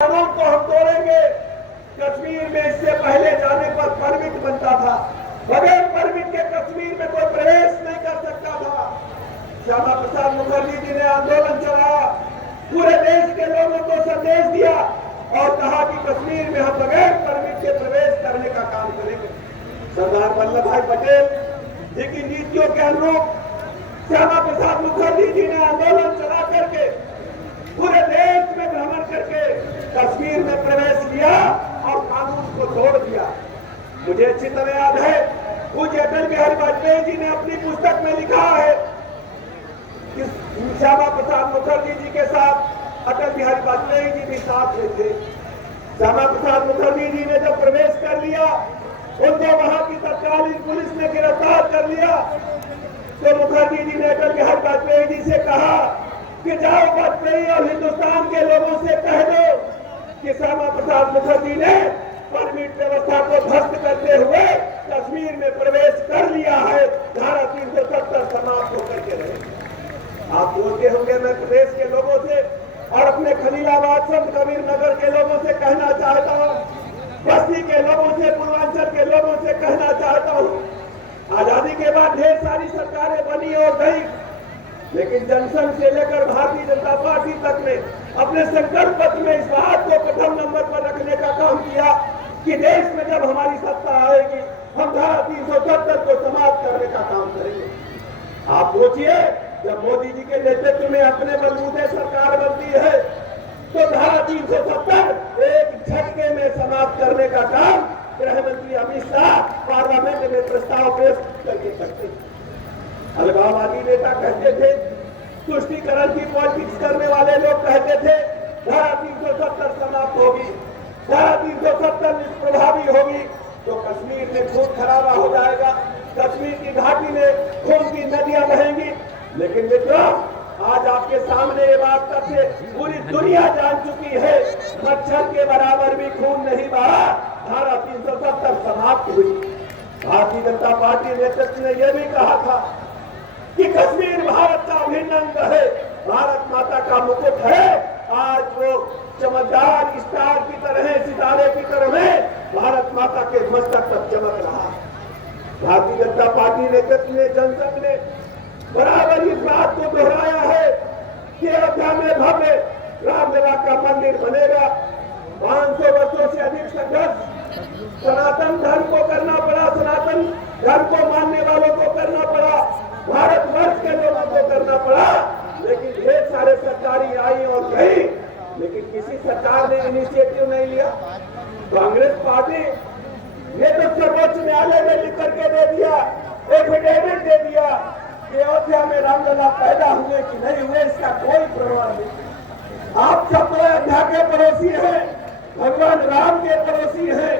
कानून को हम तोड़ेंगे। कश्मीर में इससे पहले जाने पर परमिट बनता था, बगैर परमिट के कश्मीर में कोई प्रवेश नहीं कर सकता था। श्यामा प्रसाद मुखर्जी जी ने आंदोलन चलाया, पूरे देश के लोगों को संदेश दिया और कहा कि कश्मीर में हम बगैर परमिट के प्रवेश करने का काम करेंगे। सरदार वल्लभ भाई पटेल जी की नीतियों के अनुरूप श्यामा प्रसाद मुखर्जी जी ने आंदोलन चला करके पूरे देश में भ्रमण करके कश्मीर में प्रवेश किया और कानून को तोड़ दिया। मुझे अच्छी तरह याद है, पूज्य अटल बिहारी वाजपेयी जी ने अपनी पुस्तक में लिखा है कि श्यामा प्रसाद मुखर्जी जी के साथ अटल बिहारी वाजपेयी जी भी साथ में थे। श्यामा प्रसाद मुखर्जी जी ने जब प्रवेश कर लिया, उनको वहां की तत्कालीन पुलिस ने गिरफ्तार कर लिया, तो मुखर्जी जी ने अटल बिहारी वाजपेयी जी से कहा कि जाओ वाजपेयी और हिंदुस्तान के लोगों से कह दो कि श्यामा प्रसाद मुखर्जी ने परमिट व्यवस्था को ध्वस्त करते हुए कश्मीर में प्रवेश कर लिया है, धारा 370 समाप्त होकर के रहे। आप बोलते होंगे, मैं प्रदेश के लोगों से और अपने खलीलाबाद संत कबीर नगर के लोगों से कहना चाहता हूँ, बस्ती के लोगों से, पूर्वांचल के लोगों से कहना चाहता हूँ, आजादी के बाद ढेर सारी सरकारें बनी और गई, लेकिन जनसंघ से लेकर भारतीय जनता पार्टी तक ने अपने संकल्प पत्र में इस बात को प्रथम नंबर पर रखने का काम किया कि देश में जब हमारी सत्ता आएगी, हम धारा 370 को समाप्त करने का काम करेंगे। आप सोचिए, जब मोदी जी के नेतृत्व में अपने बलबूते सरकार बनती है, तो धारा 370 एक झटके में समाप्त करने का काम गृह मंत्री अमित शाह पार्लियामेंट में प्रस्ताव पेश करके करते हैं। अलगाववादी नेता कहते थे, तुष्टीकरण की पॉलिटिक्स करने वाले लोग कहते थे धारा 370 समाप्त होगी, धारा 370 निष्प्रभावी होगी तो कश्मीर में खून खराबा हो जाएगा, कश्मीर की घाटी में खून की नदियां बहेंगी। लेकिन मित्रों, आज आपके सामने ये बात तथ्य पूरी दुनिया जान चुकी है, मच्छर के बराबर भी खून नहीं बहा, धारा 370 समाप्त हुई। भारतीय जनता पार्टी नेतृत्व ने यह भी कहा था कि कश्मीर भारत का अभिन्न अंग है, भारत माता का मुकुट है। आज वो चमकदार स्टार की तरह, सितारे की तरह भारत माता के मस्तक पर चमक रहा है। भारतीय जनता पार्टी नेतृत्व ने, जनसंघ ने बराबर इस बात को दोहराया है कि अयोध्या में भव्य रामलला का मंदिर बनेगा। 500 वर्षों से अधिक संघर्ष सनातन धर्म को करना पड़ा, सनातन धर्म को मानने वालों को करना पड़ा, भारतवर्ष के लोगों को करना पड़ा, लेकिन ढेर सारे सरकारी आई और गई, लेकिन किसी सरकार ने इनिशिएटिव नहीं लिया। कांग्रेस पार्टी ने तो सर्वोच्च न्यायालय में लिख करके दे दिया, एफिडेविट दे दिया कि अयोध्या में रामलला पैदा हुए कि नहीं हुए, इसका कोई प्रमाण नहीं। आप सब तो अयोध्या के पड़ोसी हैं, भगवान राम के पड़ोसी हैं।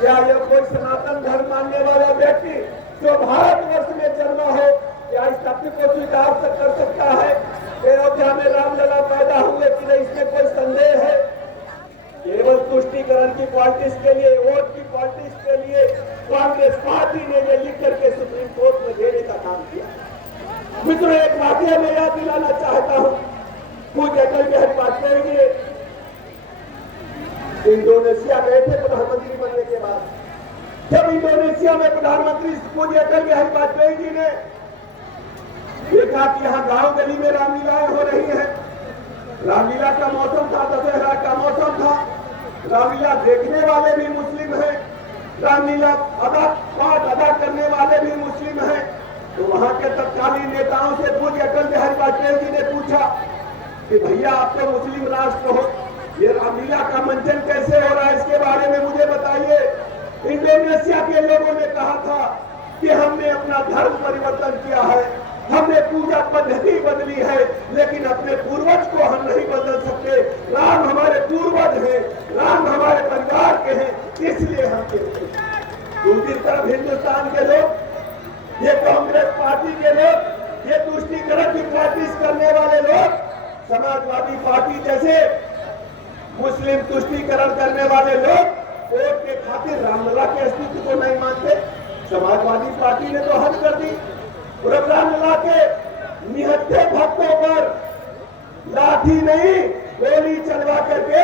क्या यह कोई सनातन धर्म मानने वाला व्यक्ति जो भारतवर्ष में जन्मा हो, क्या इस तथ्य को स्वीकार कर सकता है कि अयोध्या में रामलला पैदा हुए कि नहीं, इसमें कोई संदेह है? केवल तुष्टीकरण की पॉलिटिक्स के लिए, वोट की पॉलिटिक्स के लिए कांग्रेस पार्टी ने ये लिख करके सुप्रीम कोर्ट में देने का काम किया। मित्रों, एक वाकया में याद दिलाना चाहता हूँ, पूज्य अटल बिहारी वाजपेयी जी इंडोनेशिया गए थे प्रधानमंत्री बनने के बाद। जब इंडोनेशिया में प्रधानमंत्री पूज्य अटल बिहारी वाजपेयी जी ने देखा कि यहाँ गांव गली में रामलीलाएं हो रही हैं, रामलीला का मौसम था, दशहरा का मौसम था, रामलीला देखने वाले भी मुस्लिम हैं, रामलीला पाठ अदा करने वाले भी मुस्लिम हैं, तो वहां के तत्कालीन नेताओं से पूज्य अटल बिहारी वाजपेयी जी ने पूछा कि भैया आप तो मुस्लिम राष्ट्र हो, ये रामलीला का मंचन कैसे हो रहा है, इसके बारे में मुझे बताइए। इंडोनेशिया के लोगों ने कहा था कि हमने अपना धर्म परिवर्तन किया है, हमने पूजा पद्धति बदली है, लेकिन अपने पूर्वज को हम नहीं बदल सकते। राम हमारे पूर्वज हैं, राम हमारे परिवार के हैं, इसलिए हम कहते हैं। दूसरी तरफ हिंदुस्तान के लोग, ये कांग्रेस पार्टी के लोग, ये तुष्टीकरण की प्रैक्टिस करने वाले लोग, समाजवादी पार्टी जैसे मुस्लिम तुष्टीकरण करने वाले लोग वोट के खातिर रामलला के अस्तित्व को नहीं मानते। समाजवादी पार्टी ने तो हद कर दी, रामलला के निहत्थे भक्तों पर लाठी नहीं गोली चलवा करके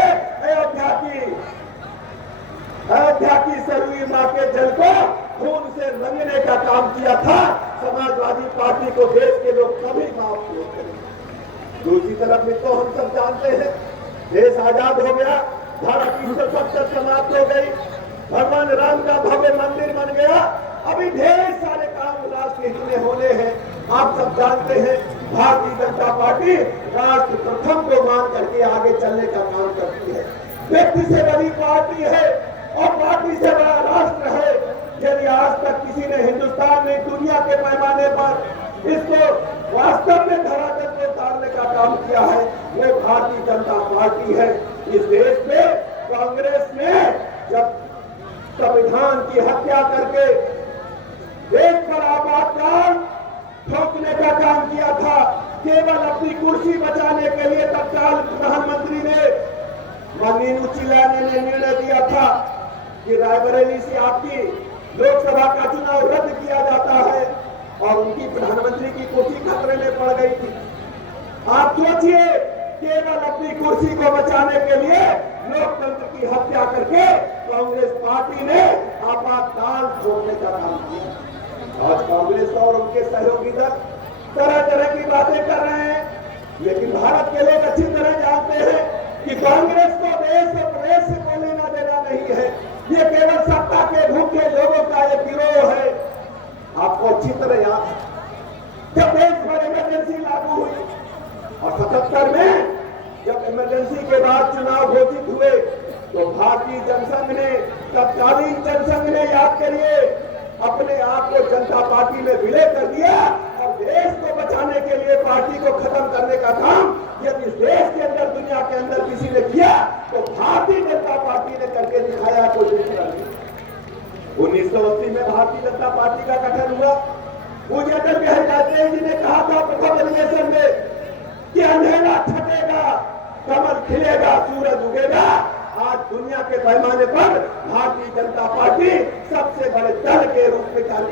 अयोध्या की सरयू मां के जल को खून से रंगने का काम किया था। समाजवादी पार्टी को देश के लोग कभी माफ नहीं करेंगे। दूसरी तरफ में तो हम सब जानते हैं, देश आजाद हो गया, धारा 370 समाप्त हो गई, भगवान राम का भव्य मंदिर बन गया। अभी ढेर सारे काम राष्ट्र हित में होने हैं। आप सब जानते हैं, भारतीय जनता पार्टी राष्ट्र प्रथम को मान करके आगे चलने का काम करती है। व्यक्ति से बड़ी पार्टी है और पार्टी से बड़ा राष्ट्र है। यदि आज तक किसी ने हिंदुस्तान में दुनिया के पैमाने पर इसको वास्तव में धरातल पर उतारने का काम किया है, वो भारतीय जनता पार्टी है। इस देश में कांग्रेस ने जब संविधान की हत्या करके देश पर आपातकाल ठोकने का काम किया था, केवल अपनी कुर्सी बचाने के लिए तत्काल प्रधानमंत्री ने मीनू चिल्लाने ने निर्णय दिया था कि रायबरेली से आपकी लोकसभा का चुनाव रद्द किया जाता है और उनकी प्रधानमंत्री की कुर्सी खतरे में पड़ गई थी। आप सोचिए, केवल अपनी कुर्सी को बचाने के लिए लोकतंत्र की हत्या करके कांग्रेस पार्टी ने आपातकाल छोड़ने का काम किया। आज कांग्रेस और उनके सहयोगी दल तरह तरह की बातें कर रहे हैं, लेकिन भारत के लोग अच्छी तरह जानते हैं कि कांग्रेस को देश और प्रदेश से कोई लेना देना नहीं है। ये केवल सत्ता के भूखे लोगों का एक गिरोह है। आपको अच्छी तरह याद है, जब देश भर इमरजेंसी लागू हुई और 77 में जब इमरजेंसी के बाद चुनाव घोषित हुए, तो भारतीय जनसंघ ने, तत्कालीन जनसंघ ने, याद करिए, अपने आप को जनता पार्टी में विलय कर दिया और देश को बचाने के लिए पार्टी को खत्म करने का काम यदि इस देश के अंदर, दुनिया के अंदर किसी ने किया तो भारतीय जनता पार्टी ने करके दिखाया। कोई दूसरा नहीं। 1980 में भारतीय जनता पार्टी का गठन हुआ। पूज्य अटल बिहारी वाजपेयी जी ने कहा था प्रथम अधिवेशन में कि अंधेरा छटेगा, कमल खिलेगा, सूरज उगेगा। आज दुनिया के पैमाने पर भारतीय जनता पार्टी सबसे बड़े दल के रूप में कार्य